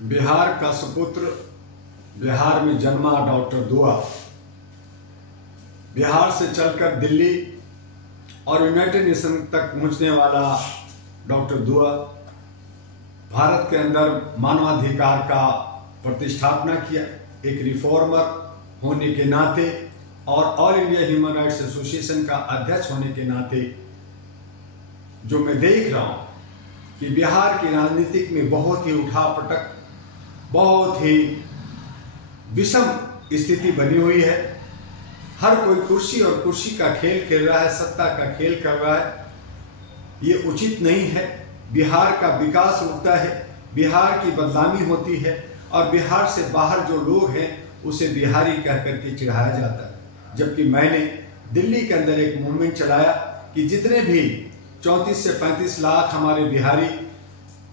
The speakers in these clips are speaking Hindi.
बिहार का सुपुत्र, बिहार में जन्मा डॉक्टर दुआ, बिहार से चलकर दिल्ली और यूनाइटेड नेशन तक पहुंचने वाला डॉक्टर दुआ भारत के अंदर मानवाधिकार का प्रतिष्ठापना किया। एक रिफॉर्मर होने के नाते और all India human rights association का अध्यक्ष होने के नाते जो मैं देख रहा हूँ कि बिहार की राजनीतिक में बहुत ही उठापटक, बहुत ही विषम स्थिति बनी हुई है। हर कोई कुर्सी और कुर्सी का खेल खेल रहा है, सत्ता का खेल कर रहा है। ये उचित नहीं है। बिहार का विकास रुकता है, बिहार की बदनामी होती है और बिहार से बाहर जो लोग हैं उसे बिहारी कह करके चिढ़ाया जाता है। जबकि मैंने दिल्ली के अंदर एक मूवमेंट चलाया कि जितने भी 34 से 35 लाख हमारे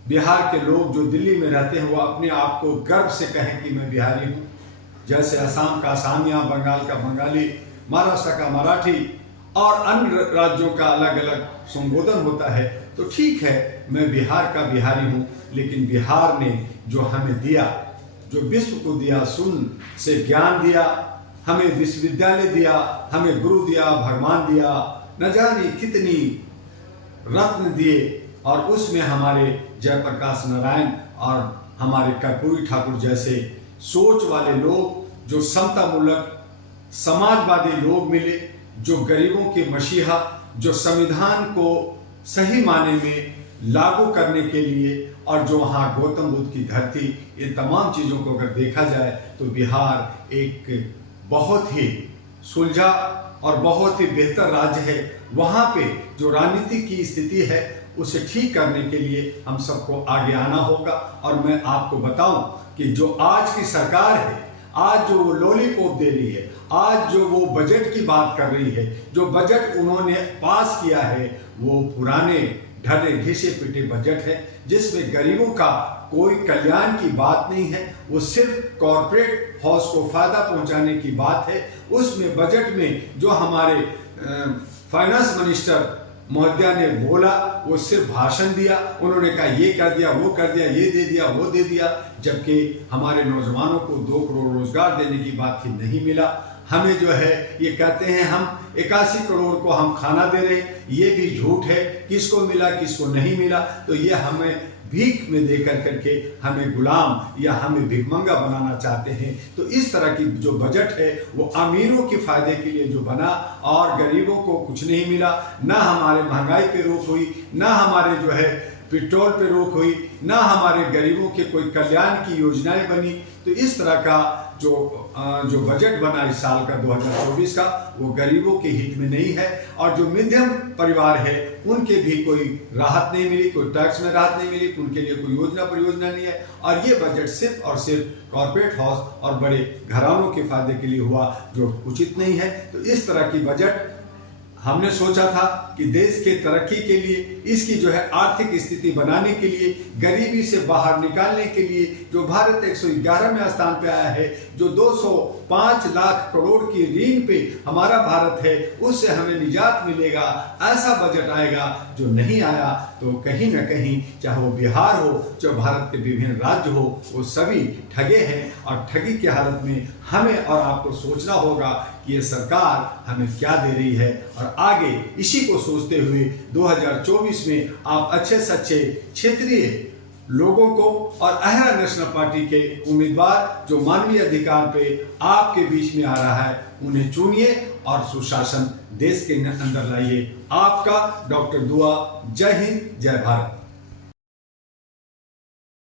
बिहार के लोग जो दिल्ली में रहते हैं वो अपने आप को गर्व से कहें कि मैं बिहारी हूँ। जैसे असम का असमिया, बंगाल का बंगाली, महाराष्ट्र का मराठी और अन्य राज्यों का अलग अलग संबोधन होता है, तो ठीक है, मैं बिहार का बिहारी हूँ। लेकिन बिहार ने जो हमें दिया, जो विश्व को दिया, सुन से ज्ञान दिया, हमें विश्वविद्यालय दिया, हमें गुरु दिया, भगवान दिया, न जाने कितनी रत्न दिए, और उसमें हमारे जयप्रकाश नारायण और हमारे कर्पूरी ठाकुर जैसे सोच वाले लोग, जो समतामूलक समाजवादी लोग मिले, जो गरीबों के मसीहा, जो संविधान को सही माने में लागू करने के लिए, और जो वहाँ गौतम बुद्ध की धरती, इन तमाम चीज़ों को अगर देखा जाए तो बिहार एक बहुत ही सुलझा और बहुत ही बेहतर राज्य है। वहाँ पे जो राजनीति की स्थिति है उसे ठीक करने के लिए हम सबको आगे आना होगा। और मैं आपको बताऊं कि जो आज की सरकार है, आज जो वो लॉलीपॉप दे रही है, आज जो वो बजट की बात कर रही है, जो बजट उन्होंने पास किया है, वो पुराने ढले घिसे पिटे बजट है, जिसमें गरीबों का कोई कल्याण की बात नहीं है। वो सिर्फ कॉर्पोरेट हाउस को फायदा पहुंचाने की बात है। उसमें बजट में जो हमारे फाइनेंस मिनिस्टर महोदया ने बोला, वो सिर्फ भाषण दिया। उन्होंने कहा ये कर दिया, वो कर दिया, ये दे दिया, वो दे दिया, जबकि हमारे नौजवानों को 2 करोड़ रोजगार देने की बात ही नहीं मिला। हमें जो है ये कहते हैं हम 81 करोड़ को हम खाना दे रहे हैं, ये भी झूठ है। किसको मिला, किसको नहीं मिला, तो ये हमें भीख में देकर करके हमें गुलाम या हमें भिखमंगा बनाना चाहते हैं। तो इस तरह की जो बजट है वो अमीरों के फायदे के लिए जो बना, और गरीबों को कुछ नहीं मिला। ना हमारे महंगाई पे रोक हुई, ना हमारे जो है पेट्रोल पे रोक हुई, ना हमारे गरीबों के कोई कल्याण की योजनाएं बनी। तो इस तरह का जो बजट बना इस साल का 2024 का, वो गरीबों के हित में नहीं है। और जो मध्यम परिवार है उनके भी कोई राहत नहीं मिली, कोई टैक्स में राहत नहीं मिली, उनके लिए कोई योजना परियोजना नहीं है। और ये बजट सिर्फ और सिर्फ कॉर्पोरेट हाउस और बड़े घरानों के फायदे के लिए हुआ, जो उचित नहीं है। तो इस तरह की बजट हमने सोचा था कि देश के तरक्की के लिए, इसकी जो है आर्थिक स्थिति बनाने के लिए, गरीबी से बाहर निकालने के लिए, जो भारत 111वें स्थान पे आया है, जो 205 लाख करोड़ की ऋण पे हमारा भारत है, उससे हमें निजात मिलेगा, ऐसा बजट आएगा। जो नहीं आया तो कहीं ना कहीं, चाहे वो बिहार हो, चाहे भारत के विभिन्न राज्य हो, वो सभी ठगे हैं। और ठगी की हालत में हमें और आपको सोचना होगा कि ये सरकार हमें क्या दे रही है, और आगे इसी को सोचते हुए 2024 में आप अच्छे से अच्छे क्षेत्रीय लोगों को और अहरा नेशनल पार्टी के उम्मीदवार जो मानवीय अधिकार पे आपके बीच में आ रहा है, उन्हें चुनिए और सुशासन देश के अंदर लाइए। आपका डॉक्टर दुआ। जय हिंद, जय भारत।